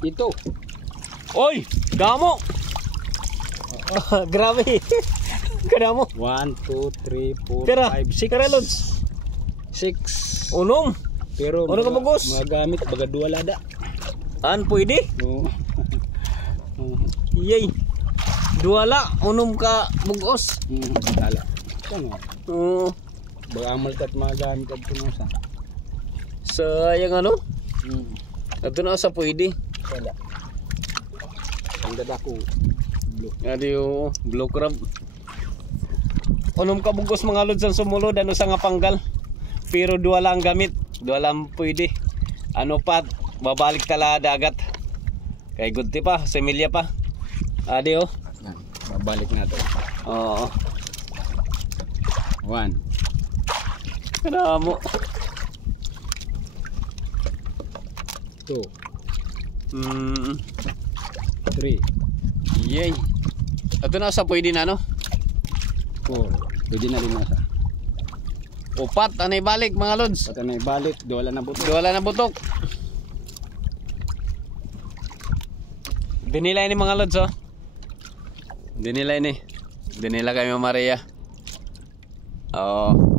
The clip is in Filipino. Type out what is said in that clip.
Ito. Oy, damo. Grabe. Kadamo. 1, 2, 3, 4, Tira, 5, 6. tira Lods. 6. Unom. Pero Ano ka bugos? magamit baga duwa lada. An pwede? Oo. Yay. Duwala, unom ka bugos. Tala. Ano? Oo. Baga amal kat magamit at punusa. Sayang ano? Ito na sa pwede. Wala. Ang dadako. Blue. Adiyo, blue crab. Unom ka bugos mga Lods ang sumulod, ano sa nga panggal. Pero duwala ang gamit. Duwala ang pwede. Ano pa, babalik tala dagat. Kay good pa, semilya pa. Adiyo. Yan. Babalik natin. Oo. 1. Kadamo. 2. 3. Yay. Ito na sa pwede na no? 4. Pwede na rin nasa. Upat, anay balik mga Lods. Pata na ibalik. Duwala na buto. Duwala na butok. Dinilay ni mga Lods oh. Dinilay ni. Dinila kay Maria. Oo.